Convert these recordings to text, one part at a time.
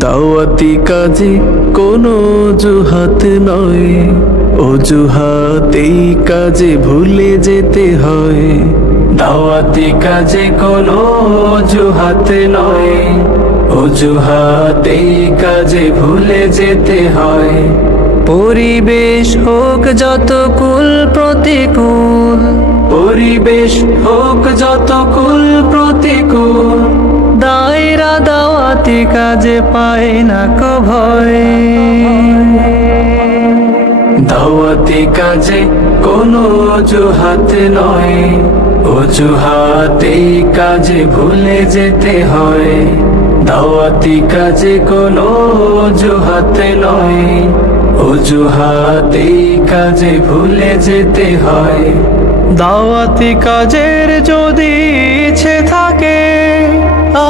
দাওয়াতি কাজে কোনো অজুহাত নয়, অজুহাতেই কাজে ভুলে যেতে হয়। দাওয়াতি কাজে কোনো অজুহাত নয়, অজুহাতেই কাজে ভুলে যেতে হয়। পরিবেশ হোক যত কুল প্রতিকূল, পরিবেশ হোক যত কুল প্রতিকূল, দায়রা দাওয়াতি কাজে পায় না কো ভয়। দাওয়াতি কাজে কোনো অজুহাত নয়, অজুহাতেই কাজে ভুলে যেতে হয়। দাওয়াতি কাজে কোনো অজুহাত নয়, অজুহাতেই কাজে ভুলে যেতে হয়। দাওয়াতি কাজের যদি ইচ্ছে থাকে,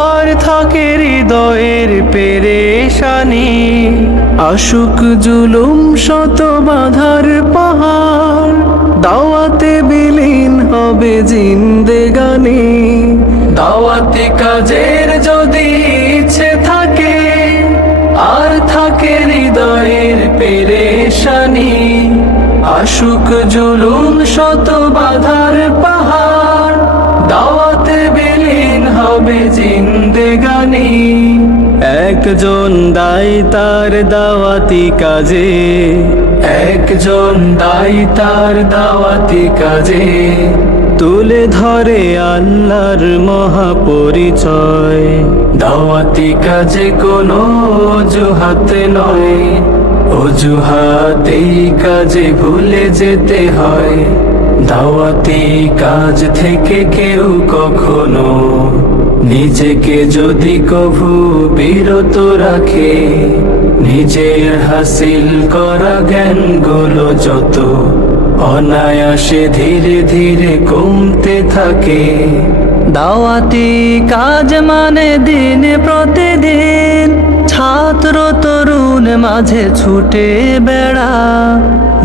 আর থাকে হৃদয়ের পেরেশানি, আশুক জুলুম শত বাধার পাহাড়, দাওয়াতে বিলীন হবে জিন্দেগানি। দাওয়াতি কাজের যদি ইচ্ছে থাকে, আর থাকে হৃদয়ের পেরেশানি, আশুক জুলুম শত বাধার পাহাড়, দাওয়াতে বিলীন হবে জিন্দেগানি। একজন দায়ী তার দাওয়াতি কাজে, একজন দায়ী তার দাওয়াতি কাজে, তুলে ধরে আল্লাহর মহাপরিচয়। দাওয়াতি কাজে কোনো অজুহাত নয়, অজুহাতেই কাজে ভুলে যেতে হয়। দাওয়াতি কাজ থেকে কেউ কখনো নিজেকে যদি কভু বিরত রাখে, নিজের হাসিল করা জ্ঞানগুলো যত অনায়াসে ধীরে ধীরে কমতে থাকে। দাওয়াতি কাজ মানে দিন প্রতিদিন ছাত্র তরুণ মাঝে ছুটে বেড়া,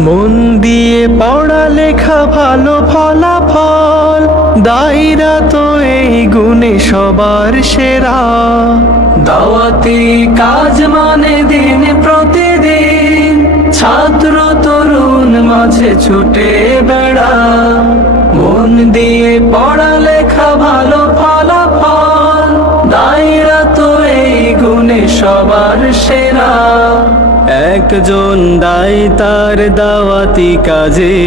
মন দিয়ে পড়া লেখা ভালো ফলাফল, দায়রা তো এই গুণে সবার সেরা। দাওয়াতি কাজ মানে দিন প্রতিদিন ছাত্র তরুণ মাঝে ছুটে বেড়া, মন দিয়ে পড়া লেখা ভালো ফলাফল, দায়রা তো এই গুণে সবার সেরা। একজন দায়ী তার দাওয়াতি কাজে,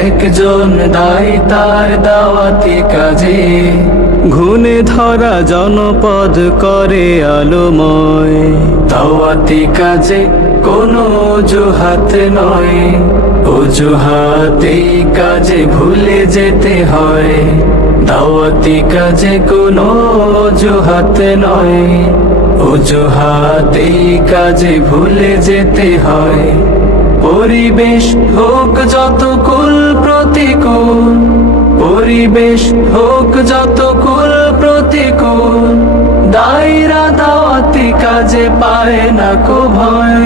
একজন দায়ী তার দাওয়াতি কাজে, ঘুণে ধরা জনপদ করে আলোময়। দাওয়াতি কাজে কোনো অজুহাত নয়, অজুহাতেই কাজে ভুলে যেতে হয়। দাওয়াতি কাজে কোনো অজুহাত নয়, অজুহাতেই কাজে ভুলে যেতে হয়। পরিবেশ হোক যত কুল প্রতিকূল, পরিবেশ হোক যত কুল প্রতিকূল, দায়রা দাওয়াতি কাজে পায় না কো ভয়।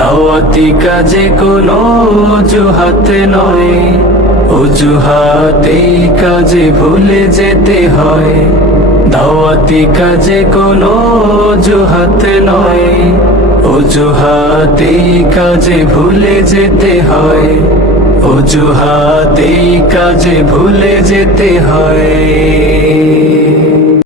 দাওয়াতি কাজে কোনো অজুহাত নয়, অজুহাতেই কাজে ভুলে যেতে হয়। দাওয়াতি কাজে কোনো অজুহাত নয়, অজুহাতেই কাজে ভুলে যেতে হয়। অজুহাতেই কাজে ভুলে যেতে হয়।